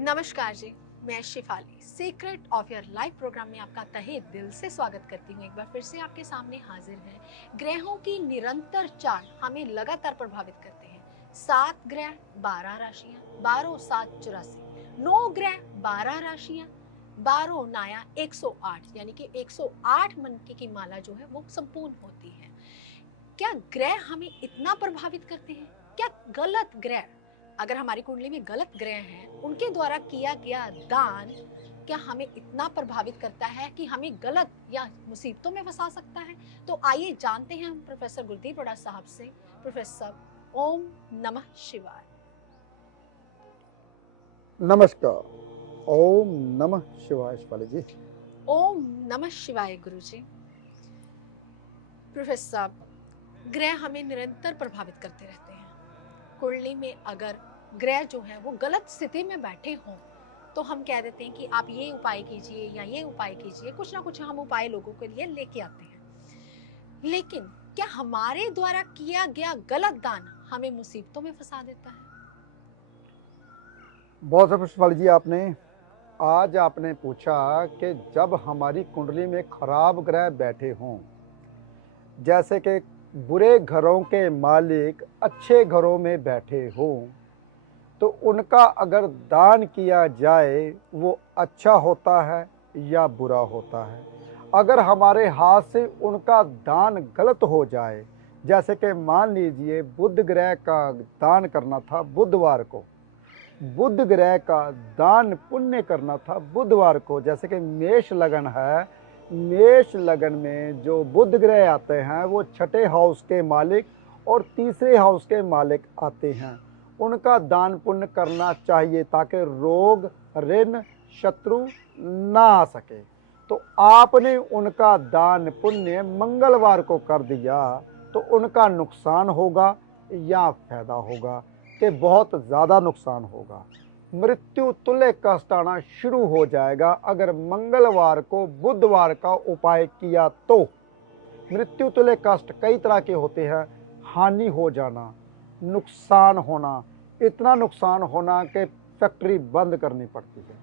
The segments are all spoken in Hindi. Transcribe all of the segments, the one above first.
नमस्कार जी, मैं Shifali secret of your life program में आपका तहे दिल से स्वागत करती हूँ। एक बार फिर से आपके सामने हाजिर है। ग्रहों की निरंतर चाल हमें लगातार प्रभावित करते हैं। 7 ग्रह 12 राशियां, 12 7 84, 9 ग्रह 12 राशियां, 12 नाया 108, यानी कि 108 मन की माला जो है वो संपूर्ण होती है। क्या ग्रह हमें इतना प्रभावित करते हैं? क्या गलत ग्रह, अगर हमारी कुंडली में गलत ग्रह हैं, उनके द्वारा किया गया दान क्या हमें इतना प्रभावित करता है कि हमें गलत या मुसीबतों में फंसा सकता है? तो आइए जानते हैं हम प्रोफेसर गुरदीप बड़ा साहब से। प्रोफेसर, ओम नमः शिवाय। नमस्कार। ओम नमः शिवाय। शिवाली जी, ओम नमः शिवाय गुरुजी। प्रोफेसर साहब, ग्रह हमें निरंतर प्रभावित करते रहते हैं। कुंडली में अगर ग्रह जो है वो गलत स्थिति में बैठे हों तो हम कह देते हैं कि आप ये उपाय कीजिए या ये उपाय कीजिए, कुछ ना कुछ हम उपाय लोगों के लिए लेके आते हैं। लेकिन क्या हमारे द्वारा किया गया गलत दान हमें मुसीबतों में फंसा देता है? बहुत सब शिवाली जी, आज आपने पूछा कि जब हमारी कुंडली में खराब ग्रह बैठे हों, जैसे कि बुरे घरों के मालिक अच्छे घरों में बैठे हों, तो उनका अगर दान किया जाए वो अच्छा होता है या बुरा होता है। अगर हमारे हाथ से उनका दान गलत हो जाए, जैसे कि मान लीजिए बुध ग्रह का दान करना था बुधवार को, बुध ग्रह का दान पुण्य करना था बुधवार को, जैसे कि मेष लगन है, मेष लगन में जो बुध ग्रह आते हैं वो छठे हाउस के मालिक और तीसरे हाउस के मालिक आते हैं। उनका दान पुण्य करना चाहिए ताकि रोग ऋण शत्रु ना आ सके। तो आपने उनका दान पुण्य मंगलवार को कर दिया तो उनका नुकसान होगा या फायदा होगा? कि बहुत ज़्यादा नुकसान होगा। मृत्यु तुल्य कष्ट आना शुरू हो जाएगा अगर मंगलवार को बुधवार का उपाय किया तो। मृत्यु तुल्य कष्ट कई तरह के होते हैं। हानि हो जाना, नुकसान होना, इतना नुकसान होना कि फैक्ट्री बंद करनी पड़ती है।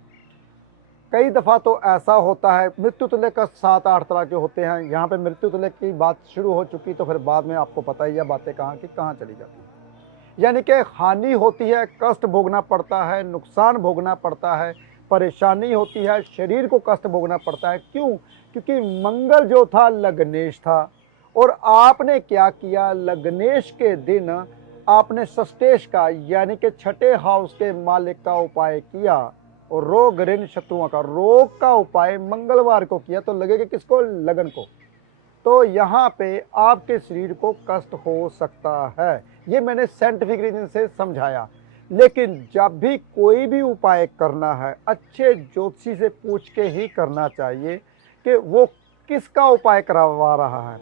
कई दफ़ा तो ऐसा होता है, मृत्यु तुल्य कष्ट 7-8 तरह के होते हैं। यहाँ पे मृत्यु तुल्य की बात शुरू हो चुकी तो फिर बाद में आपको पता ही है बातें कहाँ की कहाँ चली जाती हैं। यानी कि हानि होती है, कष्ट भोगना पड़ता है, नुकसान भोगना पड़ता है, परेशानी होती है, शरीर को कष्ट भोगना पड़ता है। क्यों? क्योंकि मंगल जो था लग्नेश था और आपने क्या किया, लग्नेश के दिन आपने षष्ठेश का यानी कि छठे हाउस के मालिक का उपाय किया और रोग ऋण शत्रुओं का रोग का उपाय मंगलवार को किया तो लगेगा किसको? लगन को। तो यहाँ पे आपके शरीर को कष्ट हो सकता है। ये मैंने साइंटिफिक रीजन से समझाया। लेकिन जब भी कोई भी उपाय करना है, अच्छे ज्योतिषी से पूछ के ही करना चाहिए कि वो किसका उपाय करवा रहा है।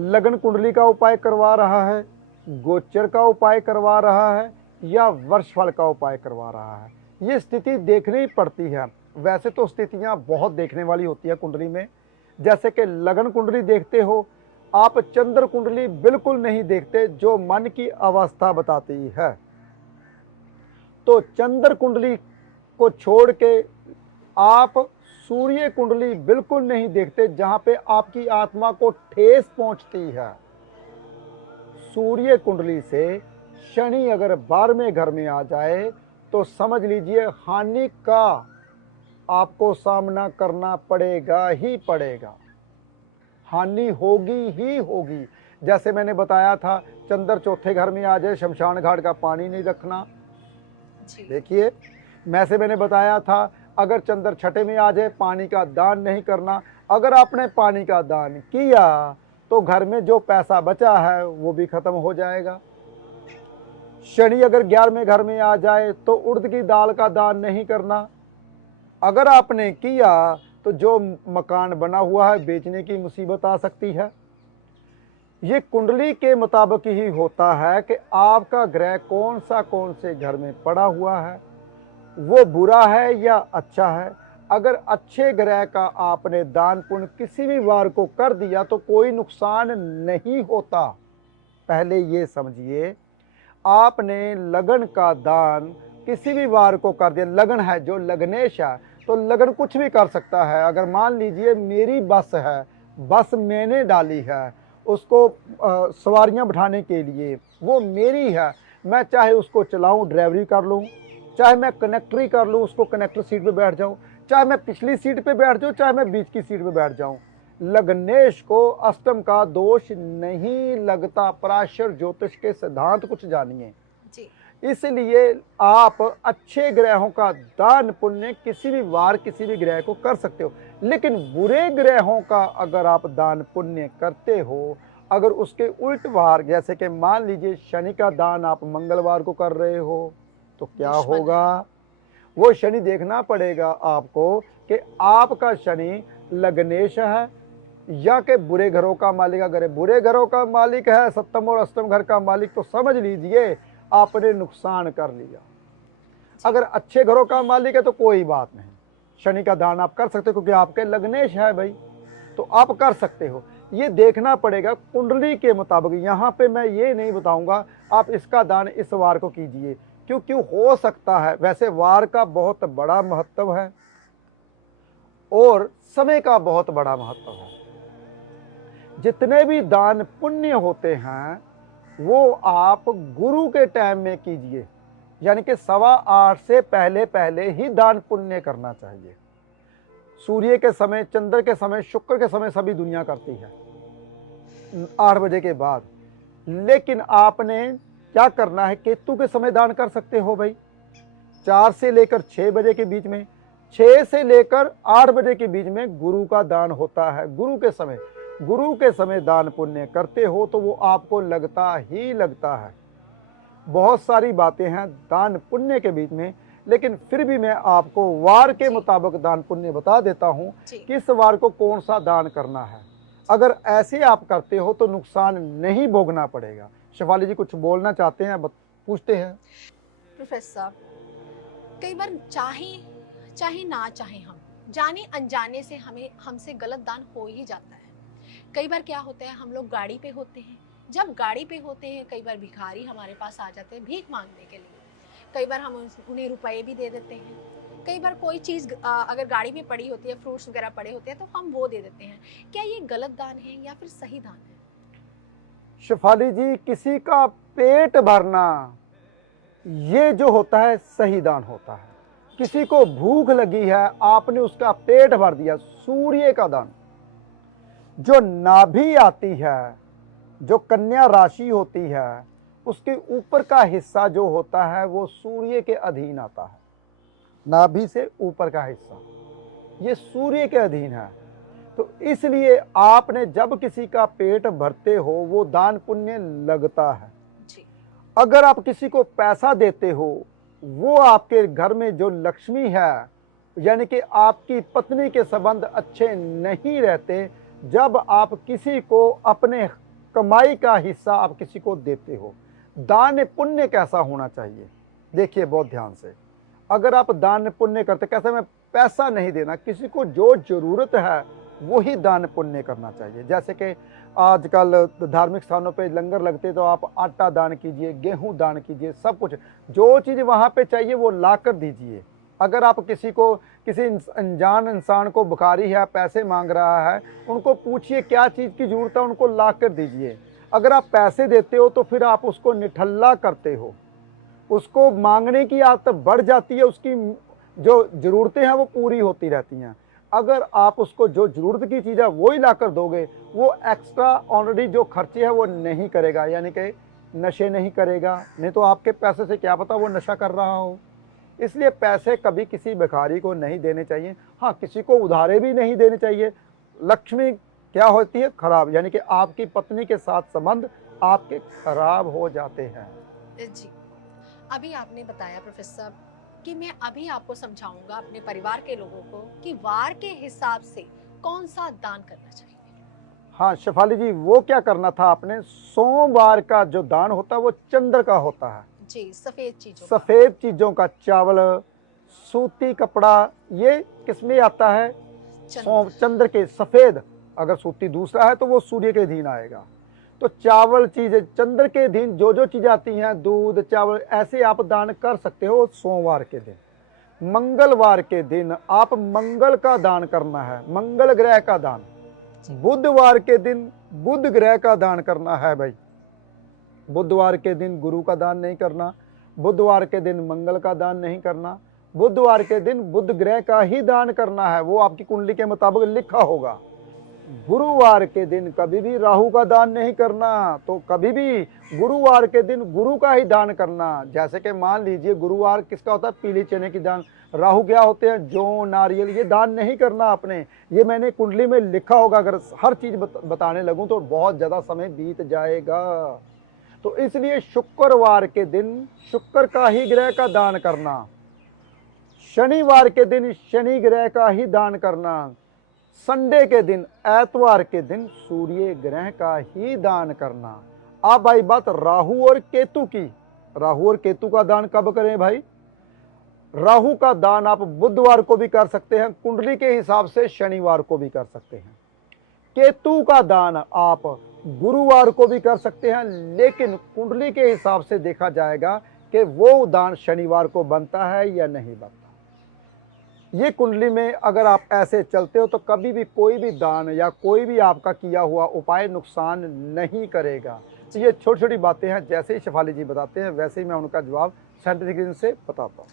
लगन कुंडली का उपाय करवा रहा है, गोचर का उपाय करवा रहा है या वर्षफल का उपाय करवा रहा है। ये स्थिति देखनी पड़ती है। वैसे तो स्थितियाँ बहुत देखने वाली होती है कुंडली में। जैसे कि लगन कुंडली देखते हो आप, चंद्र कुंडली बिल्कुल नहीं देखते जो मन की अवस्था बताती है। तो चंद्र कुंडली को छोड़ के आप सूर्य कुंडली बिल्कुल नहीं देखते जहां पे आपकी आत्मा को ठेस पहुंचती है। सूर्य कुंडली से शनि अगर 12वें घर में आ जाए तो समझ लीजिए हानि का आपको सामना करना पड़ेगा ही पड़ेगा। हानि होगी ही होगी। जैसे मैंने बताया था, चंद्र चौथे घर में आ जाए शमशान घाट का पानी नहीं रखना। जी। देखिए, मैंने बताया था अगर चंद्र छठे में आ जाए पानी का दान नहीं करना। अगर आपने पानी का दान किया तो घर में जो पैसा बचा है वो भी खत्म हो जाएगा। शनि अगर 11वें घर में आ जाए तो उड़द की दाल का दान नहीं करना। अगर आपने किया तो जो मकान बना हुआ है बेचने की मुसीबत आ सकती है। ये कुंडली के मुताबिक ही होता है कि आपका ग्रह कौन से घर में पड़ा हुआ है, वो बुरा है या अच्छा है। अगर अच्छे ग्रह का आपने दान पुण्य किसी भी वार को कर दिया तो कोई नुकसान नहीं होता। पहले ये समझिए, आपने लगन का दान किसी भी वार को कर दिया, लगन है जो लग्नेश है तो लगन कुछ भी कर सकता है। अगर मान लीजिए मेरी बस है, बस मैंने डाली है उसको सवारियां बिठाने के लिए, वो मेरी है, मैं चाहे उसको चलाऊं, ड्राइवरी कर लूं, चाहे मैं कनेक्टरी कर लूं, उसको कनेक्टर सीट पे बैठ जाऊं, चाहे मैं पिछली सीट पे बैठ जाऊं, चाहे मैं बीच की सीट पे बैठ जाऊं, लग्नेश को अष्टम का दोष नहीं लगता। पराशर ज्योतिष के सिद्धांत कुछ जानिए। जी। इसलिए आप अच्छे ग्रहों का दान पुण्य किसी भी वार किसी भी ग्रह को कर सकते हो, लेकिन बुरे ग्रहों का अगर आप दान पुण्य करते हो, अगर उसके उल्ट वार, जैसे कि मान लीजिए शनि का दान आप मंगलवार को कर रहे हो, तो क्या दुश्मन है। होगा? वो शनि देखना पड़ेगा आपको कि आपका शनि लग्नेश है या कि बुरे घरों का मालिक। अगर बुरे घरों का मालिक है, सप्तम और अष्टम घर का मालिक, तो समझ लीजिए आपने नुकसान कर लिया। अगर अच्छे घरों का मालिक है तो कोई बात नहीं, शनि का दान आप कर सकते हो क्योंकि आपके लग्नेश है भाई, तो आप कर सकते हो। ये देखना पड़ेगा कुंडली के मुताबिक। यहाँ पे मैं ये नहीं बताऊंगा आप इसका दान इस वार को कीजिए, क्योंकि हो सकता है, वैसे वार का बहुत बड़ा महत्व है और समय का बहुत बड़ा महत्व है। जितने भी दान पुण्य होते हैं वो आप गुरु के टाइम में कीजिए, यानी कि 8:15 से पहले पहले ही दान पुण्य करना चाहिए। सूर्य के समय, चंद्र के समय, शुक्र के समय सभी दुनिया करती है 8 बजे के बाद। लेकिन आपने क्या करना है, केतु के समय दान कर सकते हो भाई, 4 से लेकर 6 बजे के बीच में, 6 से लेकर 8 बजे के बीच में गुरु का दान होता है। गुरु के समय दान पुण्य करते हो तो वो आपको लगता ही लगता है। बहुत सारी बातें हैं दान पुण्य के बीच में, लेकिन फिर भी मैं आपको वार के मुताबिक दान पुण्य बता देता हूं, किस वार को कौन सा दान करना है। अगर ऐसे आप करते हो तो नुकसान नहीं भोगना पड़ेगा। शेफाली जी कुछ बोलना चाहते हैं, पूछते हैं। प्रोफेसर साहब, कई बार चाहे ना चाहे हम जाने अनजाने से हमसे गलत दान हो ही जाता है। कई बार क्या होता है, हम लोग गाड़ी पे होते हैं, जब गाड़ी पे होते हैं कई बार भिखारी हमारे पास आ जाते हैं भीख मांगने के लिए। कई बार हम उन्हें रुपए भी दे देते हैं। कई बार कोई चीज़ अगर गाड़ी में पड़ी होती है, फ्रूट्स वगैरह पड़े होते हैं, तो हम वो दे देते हैं। क्या ये गलत दान है या फिर सही दान है? शेफाली जी, किसी का पेट भरना ये जो होता है सही दान होता है। किसी को भूख लगी है, आपने उसका पेट भर दिया, सूर्य का दान। जो नाभि आती है, जो कन्या राशि होती है, उसके ऊपर का हिस्सा जो होता है वो सूर्य के अधीन आता है। नाभि से ऊपर का हिस्सा ये सूर्य के अधीन है। तो इसलिए आपने जब किसी का पेट भरते हो वो दान पुण्य लगता है। अगर आप किसी को पैसा देते हो, वो आपके घर में जो लक्ष्मी है, यानी कि आपकी पत्नी के संबंध अच्छे नहीं रहते जब आप किसी को अपने कमाई का हिस्सा आप किसी को देते हो। दान पुण्य कैसा होना चाहिए, देखिए बहुत ध्यान से। अगर आप दान पुण्य करते, कैसे, मैं पैसा नहीं देना, किसी को जो जरूरत है वही दान पुण्य करना चाहिए। जैसे कि आजकल धार्मिक स्थानों पे लंगर लगते तो आप आटा दान कीजिए, गेहूं दान कीजिए, सब कुछ जो चीज़ वहाँ पे चाहिए वो ला कर दीजिए। अगर आप किसी अनजान इंसान को बुखारी है, पैसे मांग रहा है, उनको पूछिए क्या चीज़ की ज़रूरत है, उनको ला कर दीजिए। अगर आप पैसे देते हो तो फिर आप उसको निठल्ला करते हो, उसको मांगने की आदत बढ़ जाती है, उसकी जो ज़रूरतें हैं वो पूरी होती रहती हैं। अगर आप उसको जो ज़रूरत की चीज़ है वही ला कर दोगे, वो एक्स्ट्रा ऑलरेडी जो खर्चे हैं वो नहीं करेगा, यानी कि नशे नहीं करेगा। नहीं तो आपके पैसे से क्या पता वो नशा कर रहा हो। इसलिए पैसे कभी किसी भिखारी को नहीं देने चाहिए। हाँ, किसी को उधारे भी नहीं देने चाहिए। लक्ष्मी क्या होती है, खराब, यानी कि आपकी पत्नी के साथ संबंध आपके खराब हो जाते हैं। जी, अभी आपने बताया प्रोफेसर साहब कि मैं अभी आपको समझाऊंगा अपने परिवार के लोगों को कि वार के हिसाब से कौन सा दान करना चाहिए। हाँ शेफाली जी, वो क्या करना था आपने, सोमवार का जो दान होता है वो चंद्र का होता है। जी, सफेद चीजों का, चावल, सूती कपड़ा, ये किसमें आता है, चंद्र के। सफेद, अगर सूती दूसरा है तो वो सूर्य के अधीन आएगा। तो चावल चीज़ें चंद्र के दिन जो जो चीज़ आती हैं, दूध चावल, ऐसे आप दान कर सकते हो सोमवार के दिन। मंगलवार के दिन आप मंगल का दान करना है, मंगल ग्रह का दान। बुधवार के दिन बुध ग्रह का दान करना है भाई। बुधवार के दिन गुरु का दान नहीं करना, बुधवार के दिन मंगल का दान नहीं करना, बुधवार के दिन बुध ग्रह का ही दान करना है, वो आपकी कुंडली के मुताबिक लिखा होगा। गुरुवार के दिन कभी भी राहु का दान नहीं करना, तो कभी भी गुरुवार के दिन गुरु का ही दान करना। जैसे कि मान लीजिए गुरुवार किसका होता है, पीले चने की दान। राहु क्या होते हैं, जौ नारियल, ये दान नहीं करना आपने। ये मैंने कुंडली में लिखा होगा, अगर हर चीज बताने लगूं तो बहुत ज्यादा समय बीत जाएगा। तो इसलिए शुक्रवार के दिन शुक्र का ही ग्रह का दान करना, शनिवार के दिन शनि ग्रह का ही दान करना, संडे के दिन एतवार के दिन सूर्य ग्रह का ही दान करना। अब आई बात राहु और केतु की। राहु और केतु का दान कब करें भाई? राहु का दान आप बुधवार को भी कर सकते हैं, कुंडली के हिसाब से शनिवार को भी कर सकते हैं। केतु का दान आप गुरुवार को भी कर सकते हैं, लेकिन कुंडली के हिसाब से देखा जाएगा कि वो दान शनिवार को बनता है या नहीं बनता। ये कुंडली में अगर आप ऐसे चलते हो तो कभी भी कोई भी दान या कोई भी आपका किया हुआ उपाय नुकसान नहीं करेगा। तो ये छोटी छोटी बातें हैं, जैसे ही शेफाली जी बताते हैं वैसे ही मैं उनका जवाब साइंटिफिक रीजन से बताता हूँ।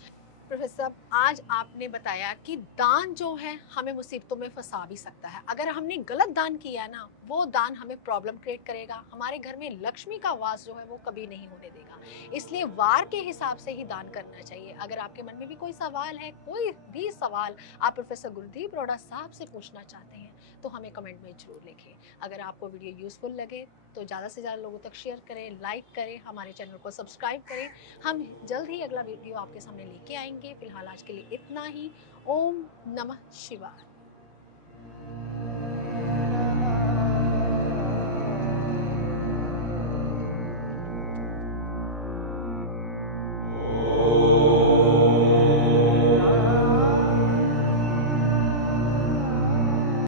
प्रोफेसर साहब, आज आपने बताया कि दान जो है हमें मुसीबतों में फंसा भी सकता है। अगर हमने गलत दान किया ना, वो दान हमें प्रॉब्लम क्रिएट करेगा, हमारे घर में लक्ष्मी का वास जो है वो कभी नहीं होने देगा। इसलिए वार के हिसाब से ही दान करना चाहिए। अगर आपके मन में भी कोई सवाल है, कोई भी सवाल आप प्रोफेसर गुरदीप रोड़ा साहब से पूछना चाहते हैं, तो हमें कमेंट में जरूर लिखें। अगर आपको वीडियो यूजफुल लगे तो ज़्यादा से ज़्यादा लोगों तक शेयर करें, लाइक करें, हमारे चैनल को सब्सक्राइब करें। हम जल्द ही अगला वीडियो आपके सामने लेके आएंगे। फिलहाल आज के लिए इतना ही। ओम नमः शिवाय।